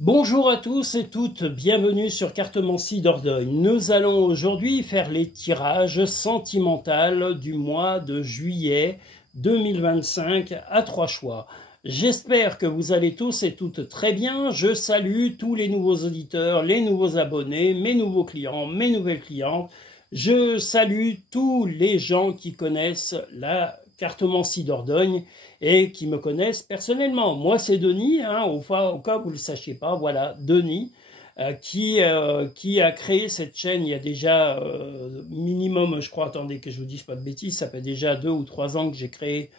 Bonjour à tous et toutes, bienvenue sur Cartomancie Dordogne. Nous allons aujourd'hui faire les tirages sentimentaux du mois de juillet 2025 à 3 choix. J'espère que vous allez tous et toutes très bien. Je salue tous les nouveaux auditeurs, les nouveaux abonnés, mes nouveaux clients, mes nouvelles clientes. Je salue tous les gens qui connaissent la Cartomancie Dordogne et qui me connaissent personnellement. Moi, c'est Denis, au cas où vous ne le sachiez pas, voilà, Denis, qui a créé cette chaîne il y a déjà minimum, je crois, attendez que je vous dise pas de bêtises, ça fait déjà 2 ou 3 ans que j'ai créé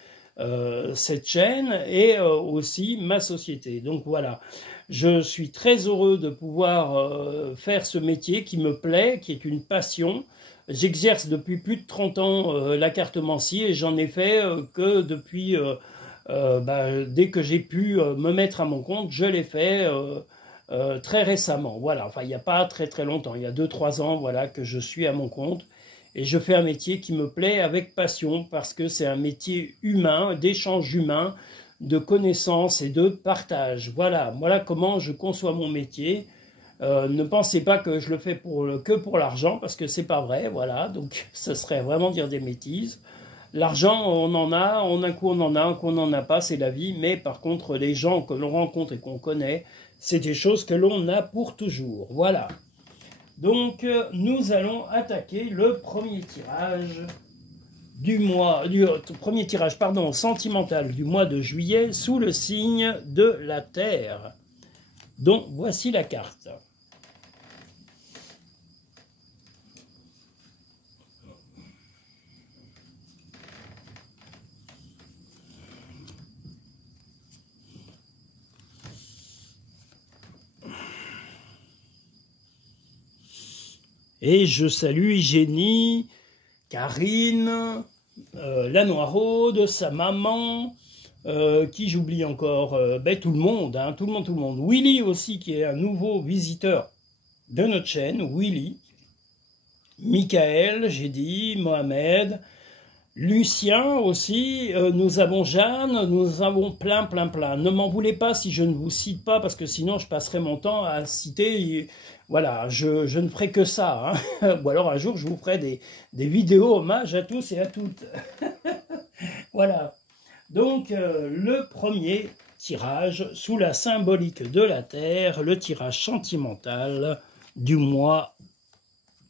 cette chaîne et aussi ma société. Donc voilà, je suis très heureux de pouvoir faire ce métier qui me plaît, qui est une passion. J'exerce depuis plus de 30 ans la cartomancie et j'en ai fait que depuis, dès que j'ai pu me mettre à mon compte, je l'ai fait très récemment. Voilà, enfin il n'y a pas très très longtemps, il y a 2-3 ans voilà, que je suis à mon compte. Et je fais un métier qui me plaît avec passion parce que c'est un métier humain, d'échange humain, de connaissances et de partage. Voilà comment je conçois mon métier. Ne pensez pas que je le fais que pour l'argent, parce que c'est pas vrai, voilà, donc ce serait vraiment dire des bêtises. L'argent, on en a, un coup on en a, un coup on n'en a pas, c'est la vie, mais par contre, les gens que l'on rencontre et qu'on connaît, c'est des choses que l'on a pour toujours, voilà. Donc, nous allons attaquer le premier tirage premier tirage, pardon, sentimental du mois de juillet sous le signe de la Terre. Donc, voici la carte. Et je salue Hygiénie, Karine, la Noiraude, sa maman, qui j'oublie encore, tout le monde, tout le monde. Willy aussi, qui est un nouveau visiteur de notre chaîne, Willy. Michael, j'ai dit, Mohamed, Lucien aussi, nous avons Jeanne, nous avons plein. Ne m'en voulez pas si je ne vous cite pas, parce que sinon je passerai mon temps à citer. Voilà, je ne ferai que ça. Ou alors un jour je vous ferai des vidéos hommage à tous et à toutes. Voilà. Donc le premier tirage sous la symbolique de la Terre, le tirage sentimental du mois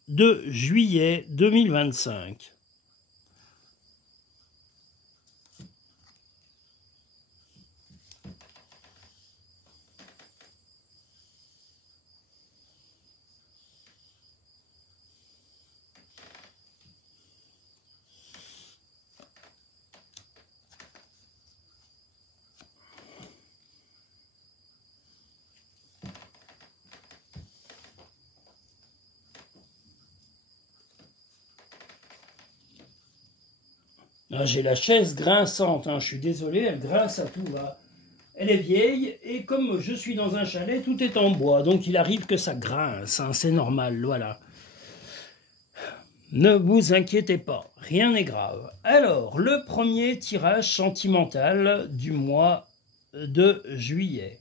de juillet 2025. J'ai la chaise grinçante, je suis désolé, elle grince à tout va. Elle est vieille, et comme je suis dans un chalet, tout est en bois, donc il arrive que ça grince, c'est normal, voilà. Ne vous inquiétez pas, rien n'est grave. Alors, le premier tirage sentimental du mois de juillet.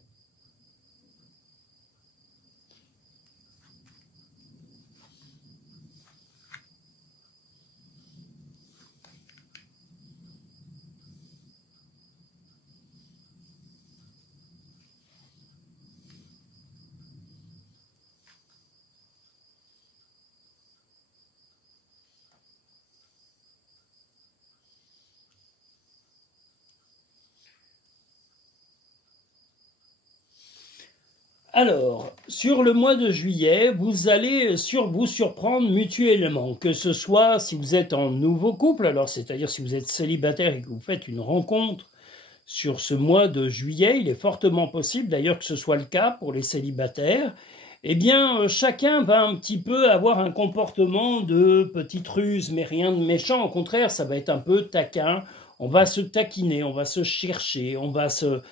Alors, sur le mois de juillet, vous allez vous surprendre mutuellement, que ce soit si vous êtes en nouveau couple, alors c'est-à-dire si vous êtes célibataire et que vous faites une rencontre sur ce mois de juillet, il est fortement possible d'ailleurs que ce soit le cas pour les célibataires, eh bien chacun va un petit peu avoir un comportement de petite ruse, mais rien de méchant, au contraire, ça va être un peu taquin, on va se taquiner, on va se chercher, on va se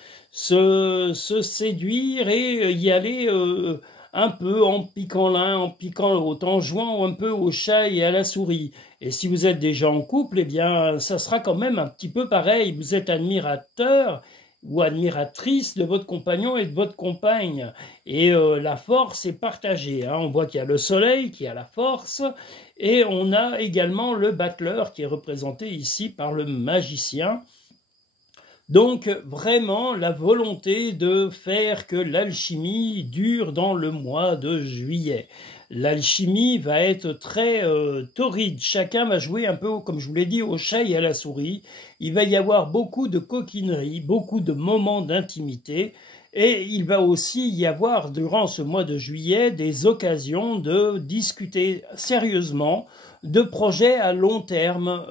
séduire et y aller un peu en piquant l'un, en piquant l'autre, en jouant un peu au chat et à la souris. Et si vous êtes déjà en couple, eh bien, ça sera quand même un petit peu pareil. Vous êtes admirateur ou admiratrice de votre compagnon et de votre compagne. Et la force est partagée. Hein. On voit qu'il y a le soleil qui a la force, et on a également le battleur qui est représenté ici par le magicien. Donc vraiment la volonté de faire que l'alchimie dure dans le mois de juillet. L'alchimie va être très torride, chacun va jouer un peu, comme je vous l'ai dit, au chat et à la souris. Il va y avoir beaucoup de coquinerie, beaucoup de moments d'intimité, et il va aussi y avoir durant ce mois de juillet des occasions de discuter sérieusement de projets à long terme,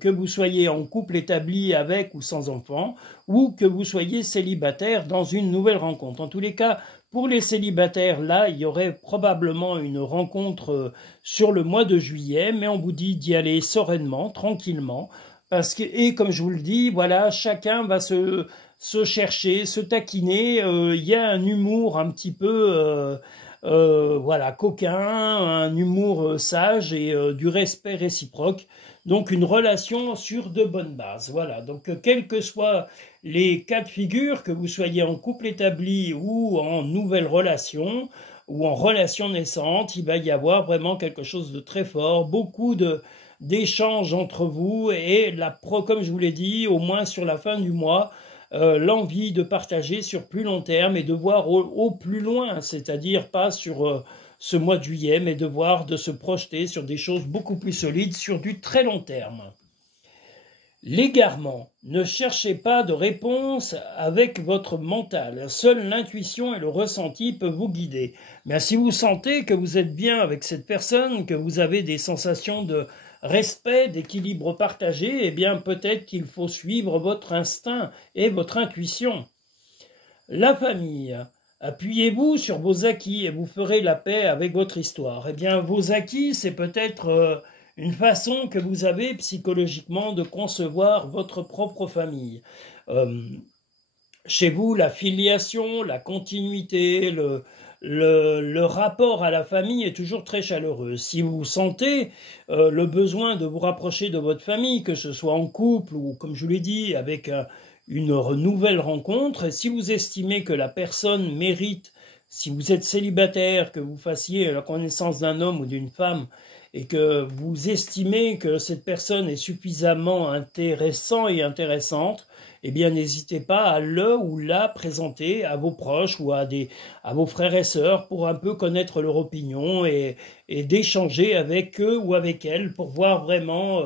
que vous soyez en couple établi avec ou sans enfant, ou que vous soyez célibataire dans une nouvelle rencontre. En tous les cas, pour les célibataires, là, il y aurait probablement une rencontre sur le mois de juillet, mais on vous dit d'y aller sereinement, tranquillement, parce que, et comme je vous le dis, voilà, chacun va se chercher, se taquiner, il y a un humour un petit peu... voilà, coquin, un humour sage et du respect réciproque. Donc une relation sur de bonnes bases. Voilà, donc quels que soient les cas de figure, que vous soyez en couple établi ou en nouvelle relation, ou en relation naissante, il va y avoir vraiment quelque chose de très fort, beaucoup d'échanges entre vous et comme je vous l'ai dit, au moins sur la fin du mois, l'envie de partager sur plus long terme et de voir au plus loin, c'est-à-dire pas sur ce mois de juillet, mais de se projeter sur des choses beaucoup plus solides sur du très long terme. L'égarement. Ne cherchez pas de réponse avec votre mental. Seule l'intuition et le ressenti peuvent vous guider. Mais si vous sentez que vous êtes bien avec cette personne, que vous avez des sensations de respect, d'équilibre partagé, eh bien peut-être qu'il faut suivre votre instinct et votre intuition. La famille. Appuyez-vous sur vos acquis et vous ferez la paix avec votre histoire. Eh bien, vos acquis, c'est peut-être une façon que vous avez psychologiquement de concevoir votre propre famille. Chez vous, la filiation, la continuité, le rapport à la famille est toujours très chaleureux. Si vous sentez le besoin de vous rapprocher de votre famille, que ce soit en couple ou, comme je vous l'ai dit, avec une nouvelle rencontre, si vous estimez que la personne mérite, si vous êtes célibataire, que vous fassiez la connaissance d'un homme ou d'une femme, et que vous estimez que cette personne est suffisamment intéressante et intéressante, eh bien n'hésitez pas à le ou la présenter à vos proches ou à vos frères et sœurs pour un peu connaître leur opinion et d'échanger avec eux ou avec elles pour voir vraiment,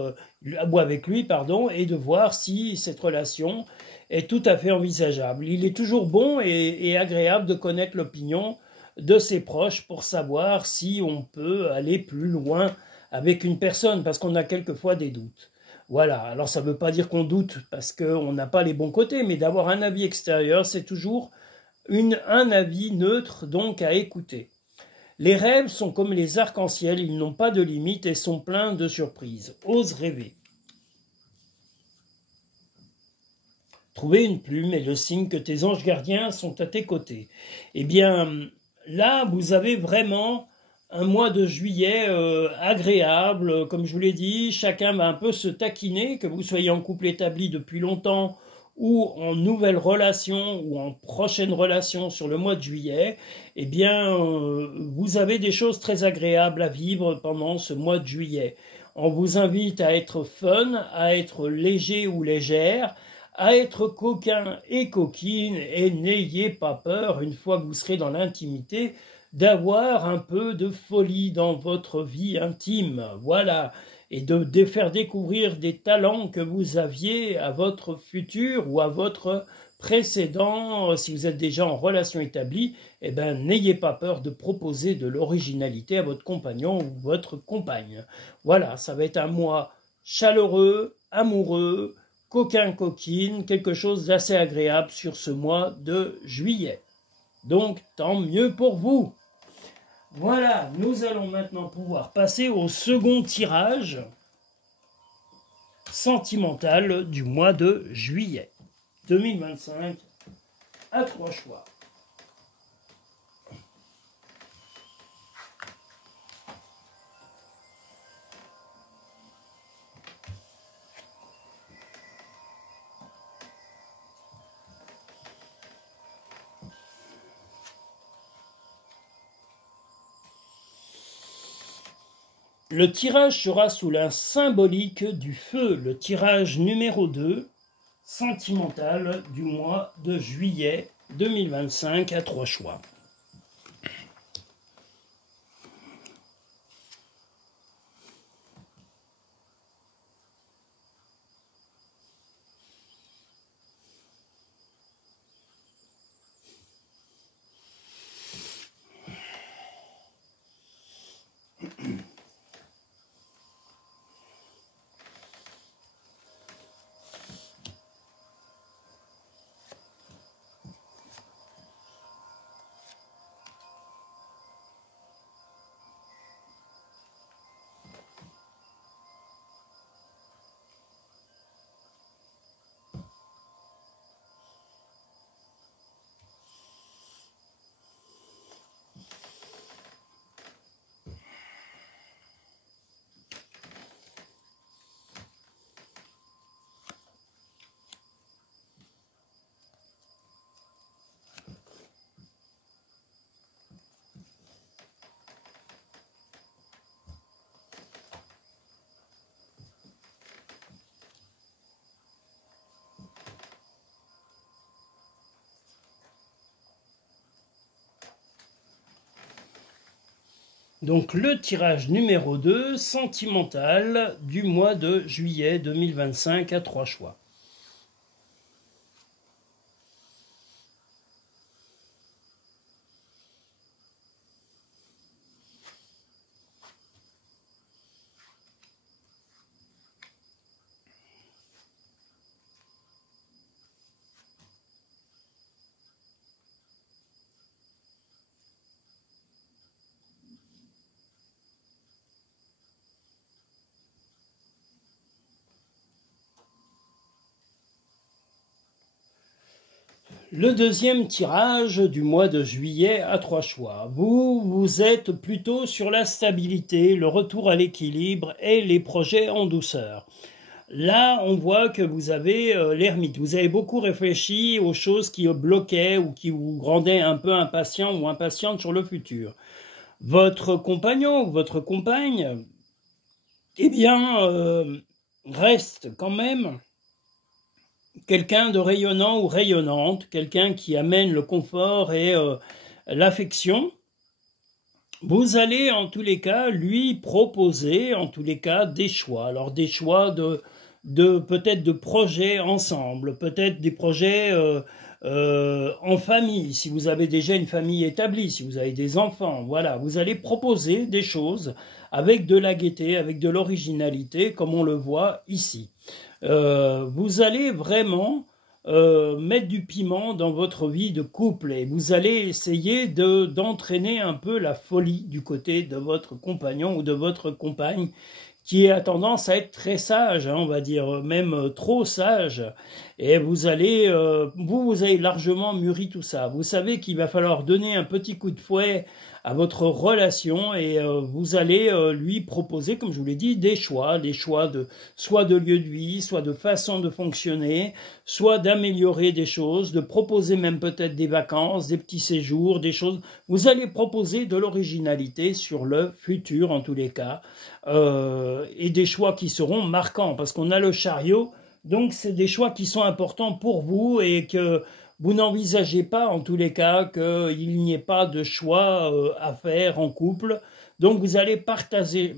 ou avec lui, pardon, et de voir si cette relation est tout à fait envisageable. Il est toujours bon et agréable de connaître l'opinion de ses proches pour savoir si on peut aller plus loin avec une personne, parce qu'on a quelquefois des doutes. Voilà, alors ça ne veut pas dire qu'on doute parce qu'on n'a pas les bons côtés, mais d'avoir un avis extérieur, c'est toujours un avis neutre, donc à écouter. Les rêves sont comme les arcs-en-ciel, ils n'ont pas de limite et sont pleins de surprises. Ose rêver. Trouver une plume est le signe que tes anges gardiens sont à tes côtés. Eh bien, là, vous avez vraiment un mois de juillet agréable, comme je vous l'ai dit, chacun va un peu se taquiner, que vous soyez en couple établi depuis longtemps ou en nouvelle relation ou en prochaine relation sur le mois de juillet, eh bien, vous avez des choses très agréables à vivre pendant ce mois de juillet. On vous invite à être fun, à être léger ou légère, à être coquin et coquine, et n'ayez pas peur, une fois que vous serez dans l'intimité, d'avoir un peu de folie dans votre vie intime, voilà, et de faire découvrir des talents que vous aviez à votre futur ou à votre précédent. Si vous êtes déjà en relation établie, eh ben, n'ayez pas peur de proposer de l'originalité à votre compagnon ou votre compagne. Voilà, ça va être un mois chaleureux, amoureux, coquin-coquine, quelque chose d'assez agréable sur ce mois de juillet. Donc, tant mieux pour vous. Voilà, nous allons maintenant pouvoir passer au second tirage sentimental du mois de juillet 2025 à 3 choix. Le tirage sera sous la symbolique du feu, le tirage numéro 2, sentimental du mois de juillet 2025 à 3 choix. Donc le tirage numéro 2, sentimental, du mois de juillet 2025 à 3 choix. Le deuxième tirage du mois de juillet à 3 choix. Vous êtes plutôt sur la stabilité, le retour à l'équilibre et les projets en douceur. Là, on voit que vous avez l'ermite. Vous avez beaucoup réfléchi aux choses qui bloquaient ou qui vous rendaient un peu impatient ou impatiente sur le futur. Votre compagnon ou votre compagne, eh bien, reste quand même quelqu'un de rayonnant ou rayonnante, quelqu'un qui amène le confort et l'affection. Vous allez en tous les cas lui proposer en tous les cas des choix. Alors des choix peut-être de projets ensemble, peut-être des projets en famille, si vous avez déjà une famille établie, si vous avez des enfants, voilà, vous allez proposer des choses avec de la gaieté, avec de l'originalité, comme on le voit ici. Vous allez vraiment mettre du piment dans votre vie de couple et vous allez essayer d'entraîner un peu la folie du côté de votre compagnon ou de votre compagne qui a tendance à être très sage, hein, on va dire même trop sage, et vous avez largement mûri tout ça. Vous savez qu'il va falloir donner un petit coup de fouet à votre relation et vous allez lui proposer, comme je vous l'ai dit, des choix soit de lieu de vie, soit de façon de fonctionner, soit d'améliorer des choses, de proposer même peut-être des vacances, des petits séjours, des choses. Vous allez proposer de l'originalité sur le futur en tous les cas, et des choix qui seront marquants parce qu'on a le chariot, donc c'est des choix qui sont importants pour vous et que vous n'envisagez pas en tous les cas qu'il n'y ait pas de choix à faire en couple. Donc vous allez partager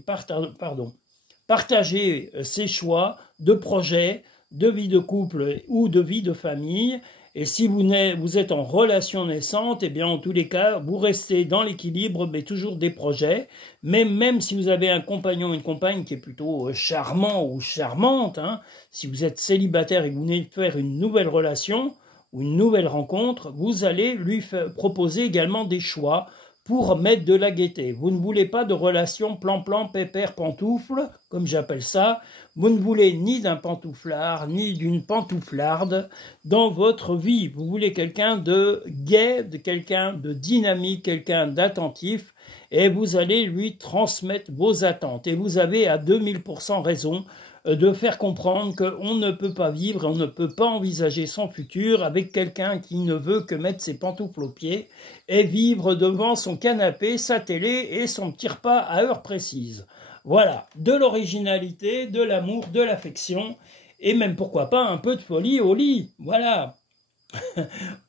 ces choix de projets, de vie de couple ou de vie de famille. Et si vous êtes en relation naissante, eh bien en tous les cas, vous restez dans l'équilibre, mais toujours des projets. Mais même si vous avez un compagnon ou une compagne qui est plutôt charmant ou charmante, hein, si vous êtes célibataire et que vous venez de faire une nouvelle relation ou une nouvelle rencontre, vous allez lui proposer également des choix pour mettre de la gaieté. Vous ne voulez pas de relation plan-plan, pépère, pantoufle, comme j'appelle ça. Vous ne voulez ni d'un pantouflard, ni d'une pantouflarde dans votre vie. Vous voulez quelqu'un de gai, quelqu'un de dynamique, quelqu'un d'attentif, et vous allez lui transmettre vos attentes. Et vous avez à 2000% raison de faire comprendre qu'on ne peut pas vivre, on ne peut pas envisager son futur avec quelqu'un qui ne veut que mettre ses pantoufles aux pieds et vivre devant son canapé, sa télé et son petit repas à heure précise. Voilà, de l'originalité, de l'amour, de l'affection, et même pourquoi pas un peu de folie au lit, voilà.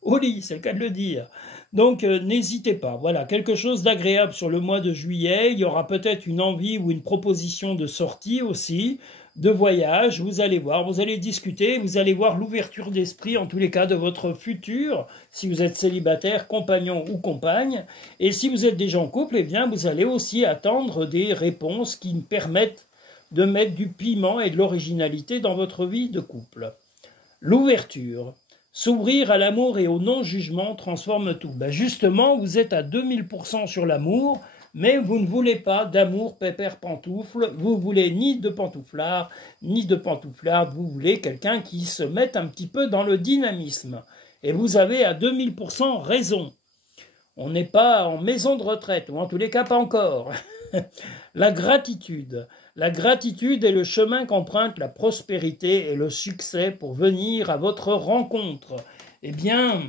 Au lit, c'est le cas de le dire. Donc n'hésitez pas, voilà, quelque chose d'agréable sur le mois de juillet, il y aura peut-être une envie ou une proposition de sortie aussi, de voyage, vous allez voir, vous allez discuter, vous allez voir l'ouverture d'esprit en tous les cas de votre futur, si vous êtes célibataire, compagnon ou compagne, et si vous êtes déjà en couple, eh bien vous allez aussi attendre des réponses qui me permettent de mettre du piment et de l'originalité dans votre vie de couple. L'ouverture. S'ouvrir à l'amour et au non-jugement transforme tout. Ben justement, vous êtes à 2000% sur l'amour, mais vous ne voulez pas d'amour pépère pantoufle, vous voulez ni de pantouflard, ni de pantouflarde, vous voulez quelqu'un qui se mette un petit peu dans le dynamisme. Et vous avez à 2000% raison. On n'est pas en maison de retraite, ou en tous les cas pas encore. La gratitude. La gratitude est le chemin qu'emprunte la prospérité et le succès pour venir à votre rencontre. Eh bien,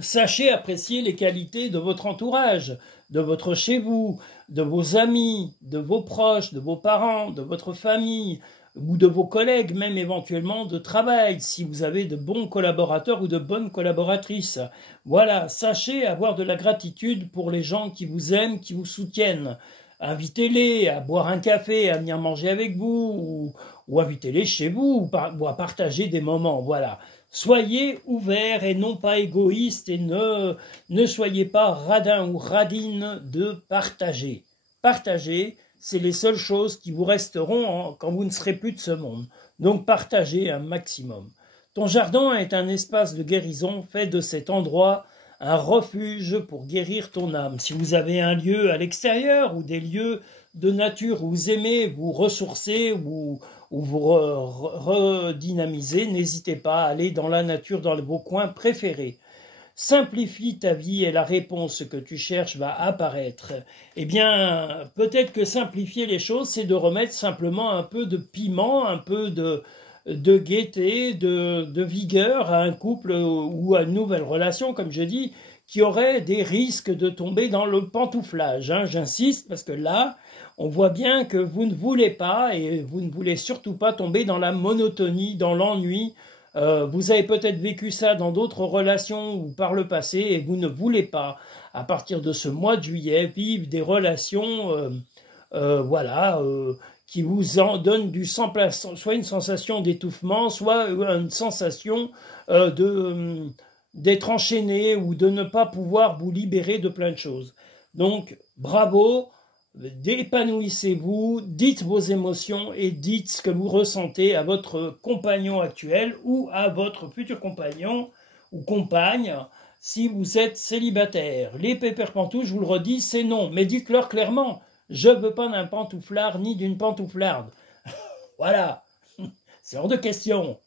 sachez apprécier les qualités de votre entourage, de votre chez vous, de vos amis, de vos proches, de vos parents, de votre famille, ou de vos collègues, même éventuellement de travail, si vous avez de bons collaborateurs ou de bonnes collaboratrices. Voilà, sachez avoir de la gratitude pour les gens qui vous aiment, qui vous soutiennent. Invitez-les à boire un café, à venir manger avec vous, ou invitez-les chez vous, ou à partager des moments, voilà. Soyez ouverts et non pas égoïstes, et ne soyez pas radin ou radine de partager. Partager, c'est les seules choses qui vous resteront quand vous ne serez plus de ce monde. Donc partagez un maximum. Ton jardin est un espace de guérison, fait de cet endroit un refuge pour guérir ton âme. Si vous avez un lieu à l'extérieur ou des lieux de nature où vous aimez vous ressourcer ou vous redynamiser, n'hésitez pas à aller dans la nature, dans vos coins préférés. Simplifie ta vie et la réponse que tu cherches va apparaître. Eh bien, peut-être que simplifier les choses, c'est de remettre simplement un peu de piment, un peu de gaieté, de vigueur à un couple ou à une nouvelle relation, comme je dis, qui aurait des risques de tomber dans le pantouflage. Hein. J'insiste parce que là, on voit bien que vous ne voulez pas et vous ne voulez surtout pas tomber dans la monotonie, dans l'ennui. Vous avez peut-être vécu ça dans d'autres relations ou par le passé et vous ne voulez pas, à partir de ce mois de juillet, vivre des relations qui vous en donnent soit une sensation d'étouffement, soit une sensation d'être enchaîné ou de ne pas pouvoir vous libérer de plein de choses. Donc, bravo, épanouissez-vous, dites vos émotions et dites ce que vous ressentez à votre compagnon actuel ou à votre futur compagnon ou compagne si vous êtes célibataire. Les pépères-pantoufles, je vous le redis, c'est non, mais dites-leur clairement. Je ne veux pas d'un pantouflard ni d'une pantouflarde. Voilà, c'est hors de question.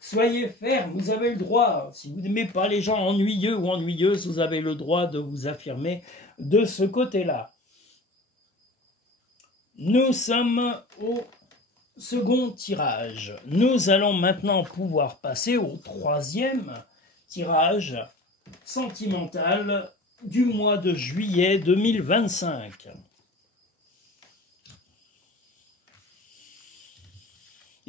Soyez ferme, vous avez le droit. Si vous n'aimez pas les gens ennuyeux ou ennuyeuses, vous avez le droit de vous affirmer de ce côté-là. Nous sommes au second tirage. Nous allons maintenant pouvoir passer au troisième tirage sentimental du mois de juillet 2025.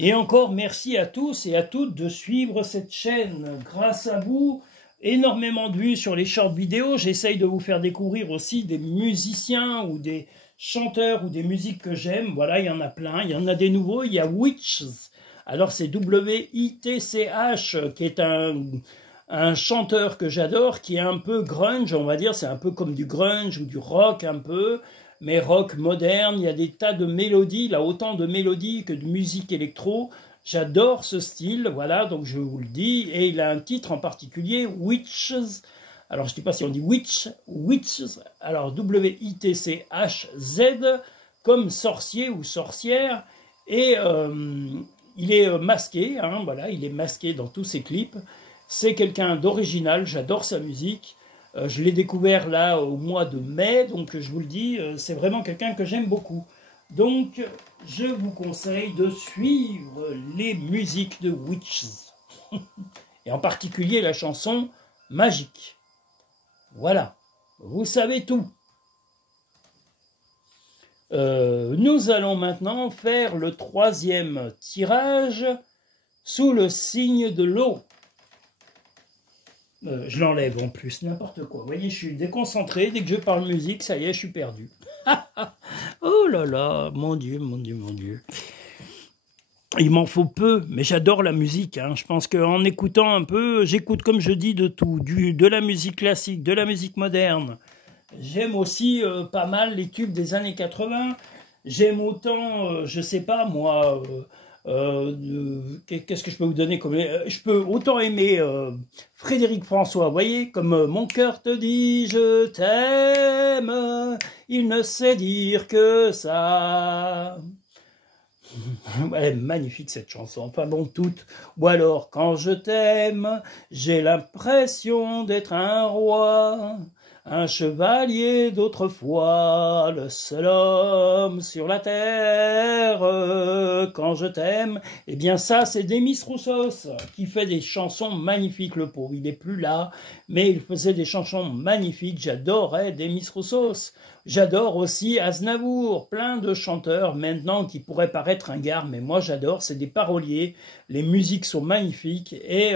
Et encore merci à tous et à toutes de suivre cette chaîne. Grâce à vous, énormément de vues sur les short vidéos. J'essaye de vous faire découvrir aussi des musiciens ou des chanteurs ou des musiques que j'aime. Voilà, il y en a plein. Il y en a des nouveaux. Il y a Witch. Alors c'est W-I-T-C-H qui est un chanteur que j'adore, qui est un peu grunge, on va dire. C'est un peu comme du grunge ou du rock un peu. Mais rock moderne, il y a des tas de mélodies, là autant de mélodies que de musique électro. J'adore ce style, voilà, donc je vous le dis. Et il a un titre en particulier, Witches. Alors je ne sais pas si on dit Witches, alors W-I-T-C-H-Z, comme sorcier ou sorcière. Et il est masqué, hein, voilà, il est masqué dans tous ses clips. C'est quelqu'un d'original, j'adore sa musique. Je l'ai découvert là au mois de mai, donc je vous le dis, c'est vraiment quelqu'un que j'aime beaucoup. Donc, je vous conseille de suivre les musiques de Witches, et en particulier la chanson Magique. Voilà, vous savez tout. Nous allons maintenant faire le troisième tirage sous le signe de l'eau. Je l'enlève en plus, n'importe quoi. Vous voyez, je suis déconcentré. Dès que je parle musique, ça y est, je suis perdu. Oh là là, mon Dieu, mon Dieu, mon Dieu. Il m'en faut peu, mais j'adore la musique. Hein. Je pense qu'en écoutant un peu, j'écoute, comme je dis, de tout. De la musique classique, de la musique moderne. J'aime aussi pas mal les tubes des années 80. J'aime autant, je sais pas moi, qu'est-ce que je peux vous donner comme... je peux autant aimer Frédéric François, vous voyez, comme Mon cœur te dit je t'aime, il ne sait dire que ça. Elle est magnifique cette chanson, enfin bon, toutes. Ou alors, quand je t'aime, j'ai l'impression d'être un roi, un chevalier d'autrefois, le seul homme sur la terre, quand je t'aime. Eh bien ça, c'est Demis Roussos, qui fait des chansons magnifiques, le pauvre. Il n'est plus là, mais il faisait des chansons magnifiques. J'adorais Demis Roussos. J'adore aussi Aznavour, plein de chanteurs maintenant qui pourraient paraître ringards, mais moi j'adore, c'est des paroliers, les musiques sont magnifiques et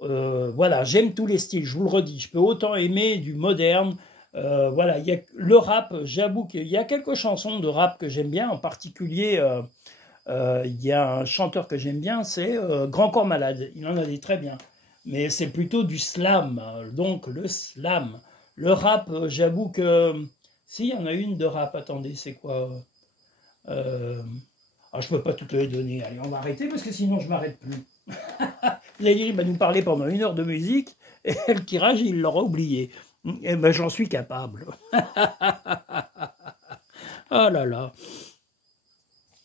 voilà, j'aime tous les styles, je vous le redis, je peux autant aimer du moderne, voilà, il y a le rap, j'avoue qu'il y a quelques chansons de rap que j'aime bien, en particulier il y a un chanteur que j'aime bien, c'est Grand Corps Malade, il en a des très bien, mais c'est plutôt du slam, donc le slam. Le rap, j'avoue que... Si, il y en a une de rap, attendez, c'est quoi je ne peux pas toutes les donner. Allez, on va arrêter parce que sinon je ne m'arrête plus. Vous allez dire, il va nous parler pendant 1 heure de musique et le tirage, il l'aura oublié. Eh ben, j'en suis capable. Oh là là.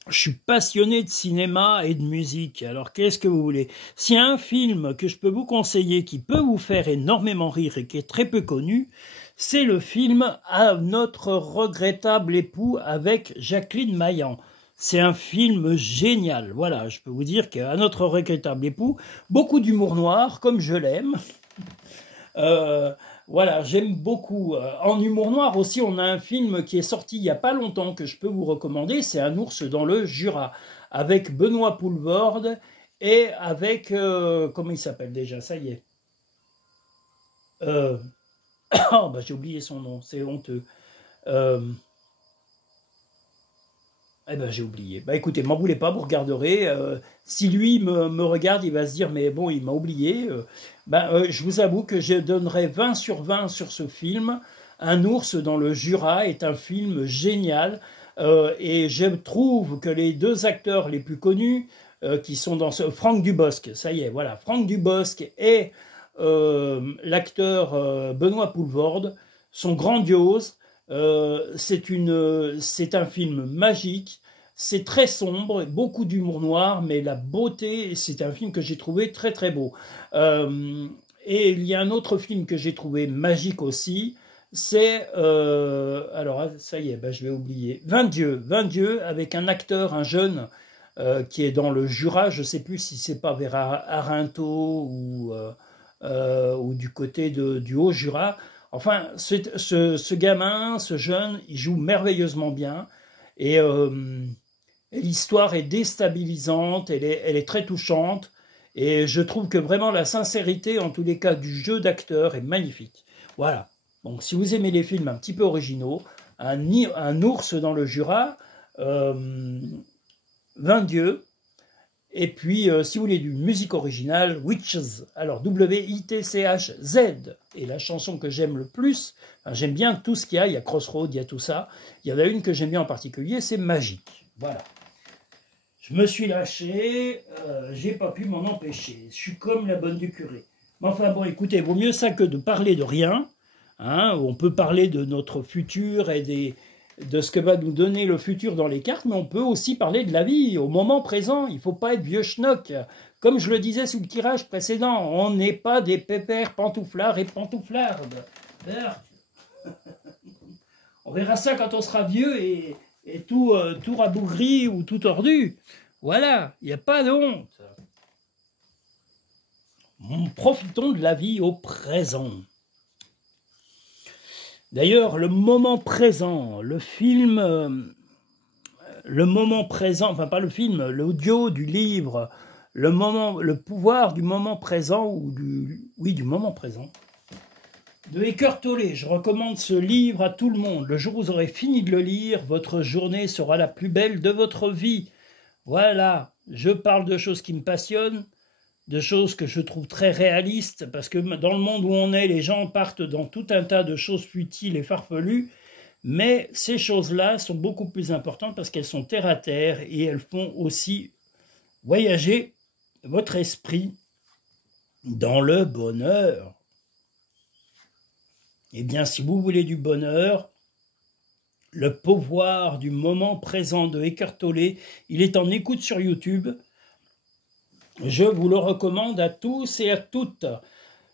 Je suis passionné de cinéma et de musique. Alors, qu'est-ce que vous voulez? S'il y a un film que je peux vous conseiller qui peut vous faire énormément rire et qui est très peu connu, c'est le film « À notre regrettable époux » avec Jacqueline Maillan. C'est un film génial. Voilà, je peux vous dire qu'à notre regrettable époux, beaucoup d'humour noir, comme je l'aime. Voilà, j'aime beaucoup. En humour noir aussi, on a un film qui est sorti il n'y a pas longtemps que je peux vous recommander. C'est Un ours dans le Jura, avec Benoît Poelvoorde et avec... comment il s'appelle déjà? Ça y est. Oh, bah, j'ai oublié son nom, c'est honteux. Eh ben j'ai oublié. Bah écoutez, m'en voulez pas, vous regarderez. Si lui me regarde, il va se dire, mais bon, il m'a oublié. Je vous avoue que je donnerai 20 sur 20 sur ce film. Un ours dans le Jura est un film génial. Et je trouve que les deux acteurs les plus connus, qui sont dans ce... Franck Dubosc, ça y est, voilà. Franck Dubosc et l'acteur Benoît Poelvoorde sont grandioses. C'est un film magique, c'est très sombre, beaucoup d'humour noir, mais la beauté, c'est un film que j'ai trouvé très très beau. Et il y a un autre film que j'ai trouvé magique aussi, c'est, alors ça y est, je vais oublier, 20 Dieux, avec un acteur, un jeune, qui est dans le Jura, je ne sais plus si c'est pas vers Arinthod ou du côté du Haut-Jura. Enfin, ce gamin, ce jeune, il joue merveilleusement bien et l'histoire est déstabilisante, elle est très touchante et je trouve que vraiment la sincérité, en tous les cas, du jeu d'acteur est magnifique. Voilà, donc si vous aimez les films un petit peu originaux, un ours dans le Jura, 20 Dieux, et puis, si vous voulez du musique originale, Witches, alors W-I-T-C-H-Z, et la chanson que j'aime le plus, enfin, j'aime bien tout ce qu'il y a Crossroads, il y a tout ça, il y en a une que j'aime bien en particulier, c'est Magique, voilà. Je me suis lâché, j'ai pas pu m'en empêcher, je suis comme la bonne du curé. Mais enfin bon, écoutez, vaut mieux ça que de parler de rien, hein, on peut parler de notre futur et de ce que va nous donner le futur dans les cartes, mais on peut aussi parler de la vie, au moment présent. Il ne faut pas être vieux schnock. Comme je le disais sous le tirage précédent, on n'est pas des pépères pantouflards et pantouflardes. On verra ça quand on sera vieux et tout rabougri ou tout tordu. Voilà, il n'y a pas de honte. Profitons de la vie au présent. D'ailleurs, le moment présent, le film le moment présent, enfin pas le film, l'audio du livre, le pouvoir du moment présent, du moment présent, de Eckhart Tolle. Je recommande ce livre à tout le monde. Le jour où vous aurez fini de le lire, votre journée sera la plus belle de votre vie. Voilà, je parle de choses qui me passionnent, de choses que je trouve très réalistes, parce que dans le monde où on est, les gens partent dans tout un tas de choses futiles et farfelues, mais ces choses-là sont beaucoup plus importantes parce qu'elles sont terre à terre et elles font aussi voyager votre esprit dans le bonheur. Eh bien, si vous voulez du bonheur, le pouvoir du moment présent de Eckhart Tolle, il est en écoute sur YouTube. Je vous le recommande à tous et à toutes.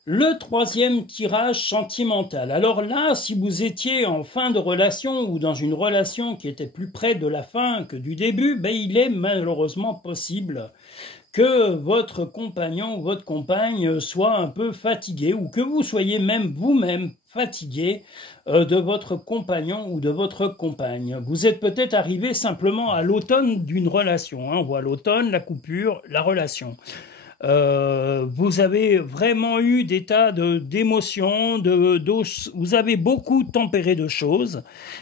Le troisième tirage sentimental. Alors là, si vous étiez en fin de relation ou dans une relation qui était plus près de la fin que du début, ben il est malheureusement possible que votre compagnon ou votre compagne soit un peu fatigué ou que vous soyez même vous-même fatigué de votre compagnon ou de votre compagne. Vous êtes peut-être arrivé simplement à l'automne d'une relation. On voit l'automne, la coupure, la relation. Vous avez vraiment eu des tas d'émotions, vous avez beaucoup tempéré de choses,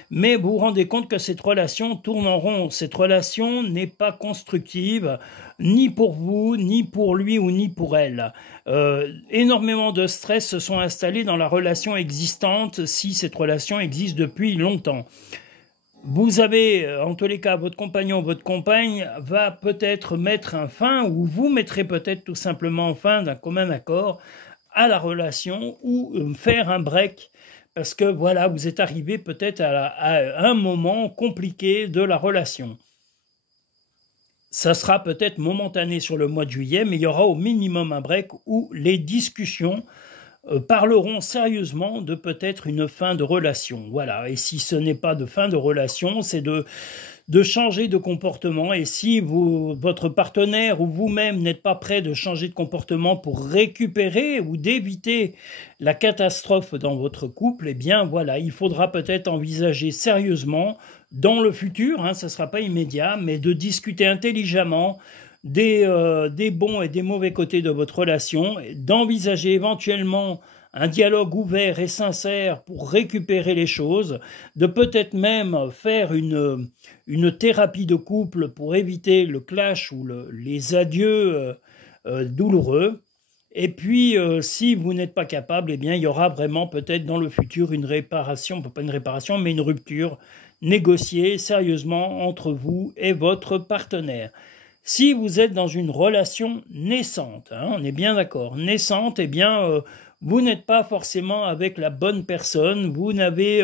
mais vous vous rendez compte que cette relation tourne en rond. Cette relation n'est pas constructive, ni pour vous, ni pour lui ou ni pour elle. Énormément de stress se sont installés dans la relation existante, si cette relation existe depuis longtemps. Vous avez, en tous les cas, votre compagnon, votre compagne va peut-être mettre un fin, ou vous mettrez peut-être tout simplement fin d'un commun accord à la relation, ou faire un break, parce que voilà, vous êtes arrivé peut-être à un moment compliqué de la relation. Ça sera peut-être momentané sur le mois de juillet, mais il y aura au minimum un break où les discussions parleront sérieusement de peut-être une fin de relation. Voilà, et si ce n'est pas de fin de relation, c'est de changer de comportement. Et si votre partenaire ou vous-même n'êtes pas prêt de changer de comportement pour récupérer ou d'éviter la catastrophe dans votre couple, eh bien voilà, il faudra peut-être envisager sérieusement dans le futur, ça ne sera pas immédiat, mais de discuter intelligemment des bons et des mauvais côtés de votre relation, d'envisager éventuellement un dialogue ouvert et sincère pour récupérer les choses, de peut-être même faire une thérapie de couple pour éviter le clash ou les adieux douloureux. Et puis, si vous n'êtes pas capable, eh bien, il y aura vraiment peut-être dans le futur une réparation, pas une réparation, mais une rupture négociée sérieusement entre vous et votre partenaire. Si vous êtes dans une relation naissante, on est bien d'accord, naissante, eh bien, vous n'êtes pas forcément avec la bonne personne, vous n'avez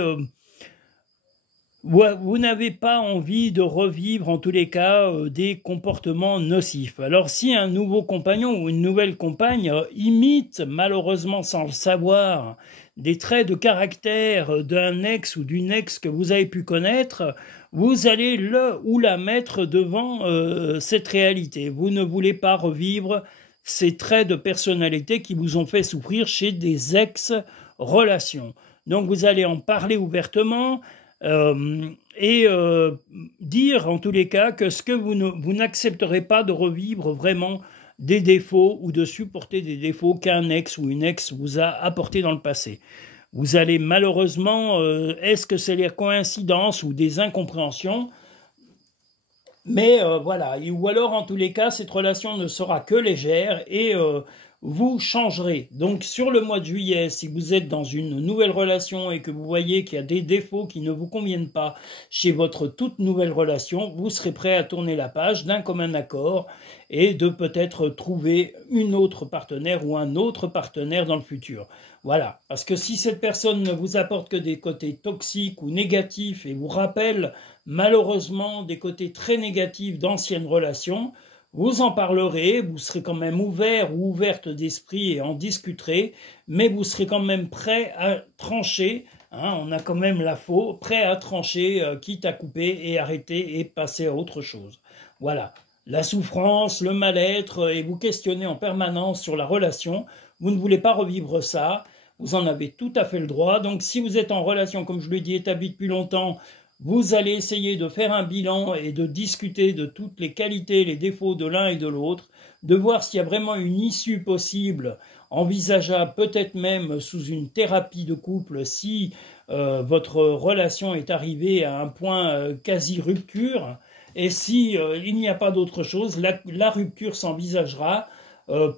pas envie de revivre, en tous les cas, des comportements nocifs. Alors, si un nouveau compagnon ou une nouvelle compagne imite, malheureusement sans le savoir, des traits de caractère d'un ex ou d'une ex que vous avez pu connaître, vous allez le ou la mettre devant cette réalité. Vous ne voulez pas revivre ces traits de personnalité qui vous ont fait souffrir chez des ex-relations. Donc vous allez en parler ouvertement et dire en tous les cas que vous n'accepterez pas de revivre vraiment des défauts ou de supporter des défauts qu'un ex ou une ex vous a apportés dans le passé. Vous allez malheureusement, est-ce que c'est les coïncidences ou des incompréhensions? Mais voilà, ou alors en tous les cas, cette relation ne sera que légère et vous changerez. Donc sur le mois de juillet, si vous êtes dans une nouvelle relation et que vous voyez qu'il y a des défauts qui ne vous conviennent pas chez votre toute nouvelle relation, vous serez prêt à tourner la page d'un commun accord et de peut-être trouver une autre partenaire ou un autre partenaire dans le futur. Voilà, parce que si cette personne ne vous apporte que des côtés toxiques ou négatifs et vous rappelle malheureusement des côtés très négatifs d'anciennes relations, vous en parlerez, vous serez quand même ouvert ou ouverte d'esprit et en discuterez, mais vous serez quand même prêt à trancher, on a quand même la faux, prêt à trancher, quitte à couper et arrêter et passer à autre chose. Voilà, la souffrance, le mal-être, et vous questionnez en permanence sur la relation, vous ne voulez pas revivre ça, vous en avez tout à fait le droit. Donc si vous êtes en relation, comme je l'ai dit, établie depuis longtemps, Vous allez essayer de faire un bilan et de discuter de toutes les qualités, les défauts de l'un et de l'autre, de voir s'il y a vraiment une issue possible, envisageable peut-être même sous une thérapie de couple si votre relation est arrivée à un point quasi rupture. Et si il n'y a pas d'autre chose, la rupture s'envisagera,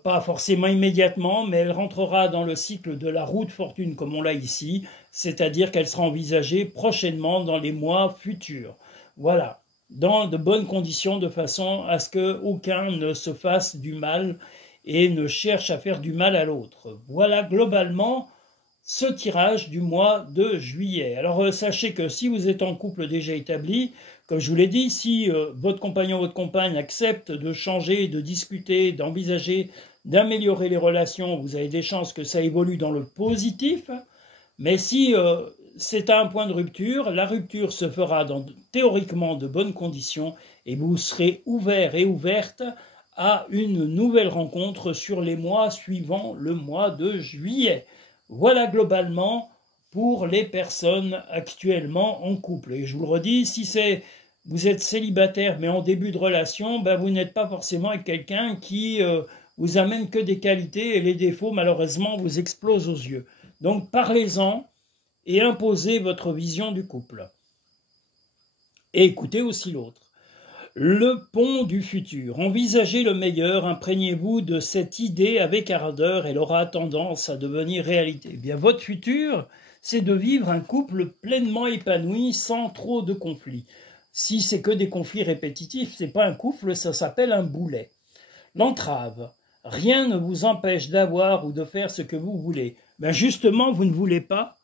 pas forcément immédiatement, mais elle rentrera dans le cycle de la roue de fortune comme on l'a ici, c'est-à-dire qu'elle sera envisagée prochainement dans les mois futurs. Voilà, dans de bonnes conditions, de façon à ce qu'aucun ne se fasse du mal et ne cherche à faire du mal à l'autre. Voilà globalement ce tirage du mois de juillet. Alors sachez que si vous êtes en couple déjà établi, comme je vous l'ai dit, si votre compagnon ou votre compagne accepte de changer, de discuter, d'envisager, d'améliorer les relations, vous avez des chances que ça évolue dans le positif. Mais si c'est à un point de rupture, la rupture se fera dans théoriquement de bonnes conditions et vous serez ouvert et ouverte à une nouvelle rencontre sur les mois suivant le mois de juillet. Voilà globalement pour les personnes actuellement en couple. Et je vous le redis, si vous êtes célibataire mais en début de relation, ben vous n'êtes pas forcément avec quelqu'un qui vous amène que des qualités et les défauts malheureusement vous explosent aux yeux. Donc parlez-en et imposez votre vision du couple. Et écoutez aussi l'autre. Le pont du futur. Envisagez le meilleur, imprégnez-vous de cette idée avec ardeur, elle aura tendance à devenir réalité. Eh bien, votre futur, c'est de vivre un couple pleinement épanoui, sans trop de conflits. Si c'est que des conflits répétitifs, c'est pas un couple, ça s'appelle un boulet. L'entrave. Rien ne vous empêche d'avoir ou de faire ce que vous voulez. Ben justement, vous ne voulez pas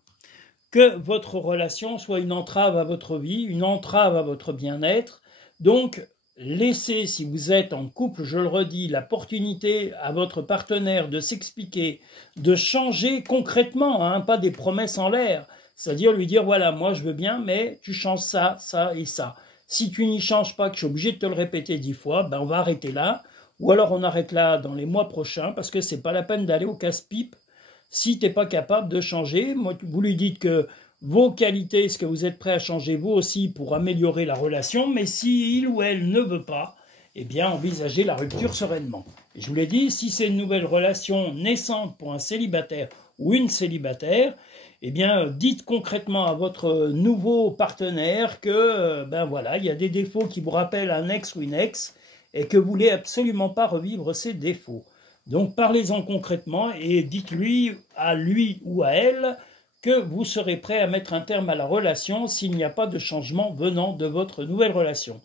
que votre relation soit une entrave à votre vie, une entrave à votre bien-être. Donc, laissez, si vous êtes en couple, je le redis, l'opportunité à votre partenaire de s'expliquer, de changer concrètement, hein, pas des promesses en l'air. C'est-à-dire lui dire, voilà, moi je veux bien, mais tu changes ça, ça et ça. Si tu n'y changes pas, que je suis obligé de te le répéter 10 fois, ben on va arrêter là. Ou alors on arrête là dans les mois prochains, parce que c'est pas la peine d'aller au casse-pipe si tu n'es pas capable de changer. Moi, vous lui dites que vos qualités, est-ce que vous êtes prêt à changer vous aussi pour améliorer la relation, mais si il ou elle ne veut pas, eh bien envisagez la rupture sereinement. Et je vous l'ai dit, si c'est une nouvelle relation naissante pour un célibataire ou une célibataire, eh bien dites concrètement à votre nouveau partenaire que ben voilà, il y a des défauts qui vous rappellent un ex ou une ex et que vous voulez absolument pas revivre ces défauts. Donc parlez-en concrètement et dites-lui à lui ou à elle que vous serez prêt à mettre un terme à la relation s'il n'y a pas de changement venant de votre nouvelle relation.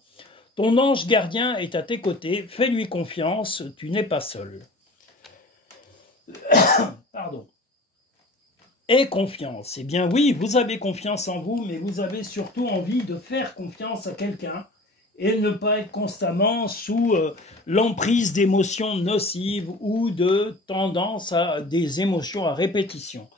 Ton ange gardien est à tes côtés, fais-lui confiance, tu n'es pas seul. Pardon. Et confiance. Eh bien oui, vous avez confiance en vous, mais vous avez surtout envie de faire confiance à quelqu'un et ne pas être constamment sous l'emprise d'émotions nocives ou de tendance à des émotions à répétition.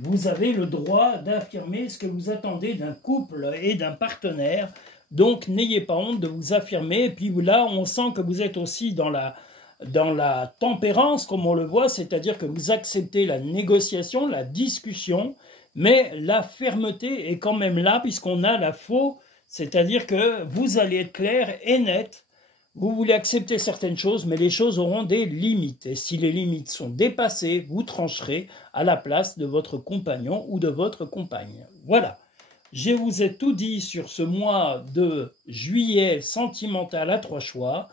Vous avez le droit d'affirmer ce que vous attendez d'un couple et d'un partenaire. Donc, n'ayez pas honte de vous affirmer. Et puis là, on sent que vous êtes aussi dans la tempérance, comme on le voit, c'est-à-dire que vous acceptez la négociation, la discussion, mais la fermeté est quand même là, puisqu'on a la faux, c'est-à-dire que vous allez être clair et net. Vous voulez accepter certaines choses, mais les choses auront des limites. Et si les limites sont dépassées, vous trancherez à la place de votre compagnon ou de votre compagne. Voilà. Je vous ai tout dit sur ce mois de juillet sentimental à 3 choix.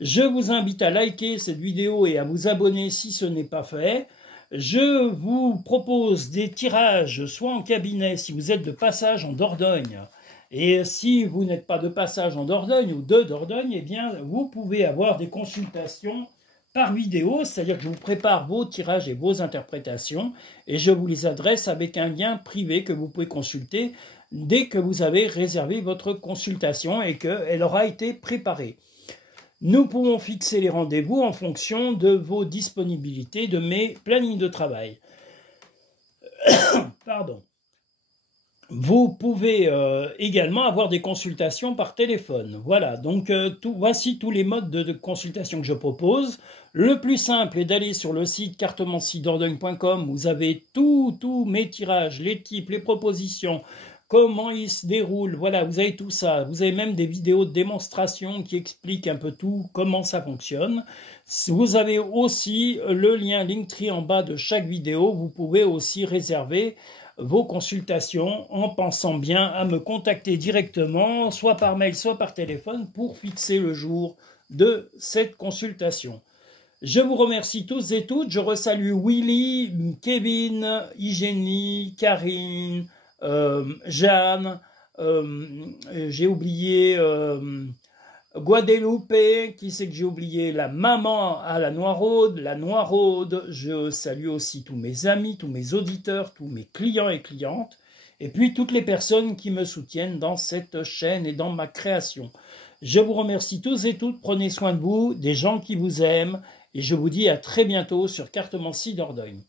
Je vous invite à liker cette vidéo et à vous abonner si ce n'est pas fait. Je vous propose des tirages, soit en cabinet si vous êtes de passage en Dordogne. Et si vous n'êtes pas de passage en Dordogne ou de Dordogne, eh bien, vous pouvez avoir des consultations par vidéo, c'est-à-dire que je vous prépare vos tirages et vos interprétations, et je vous les adresse avec un lien privé que vous pouvez consulter dès que vous avez réservé votre consultation et qu'elle aura été préparée. Nous pouvons fixer les rendez-vous en fonction de vos disponibilités, de mes plannings de travail. Pardon. Vous pouvez également avoir des consultations par téléphone. Voilà, donc voici tous les modes de consultation que je propose. Le plus simple est d'aller sur le site cartomanciedordogne.com. Vous avez tous mes tirages, les types, les propositions, comment il se déroule. Voilà, vous avez tout ça. Vous avez même des vidéos de démonstration qui expliquent un peu tout, comment ça fonctionne. Vous avez aussi le lien Linktree en bas de chaque vidéo. Vous pouvez aussi réserver vos consultations en pensant bien à me contacter directement, soit par mail, soit par téléphone, pour fixer le jour de cette consultation. Je vous remercie tous et toutes. Je resalue Willy, Kevin, Igénie, Karine, Jeanne, j'ai oublié Guadeloupe, qui c'est que j'ai oublié? La maman à la Noiraude, la Noiraude. Je salue aussi tous mes amis, tous mes auditeurs, tous mes clients et clientes, et puis toutes les personnes qui me soutiennent dans cette chaîne et dans ma création. Je vous remercie tous et toutes. Prenez soin de vous, des gens qui vous aiment, et je vous dis à très bientôt sur Cartomancie Dordogne.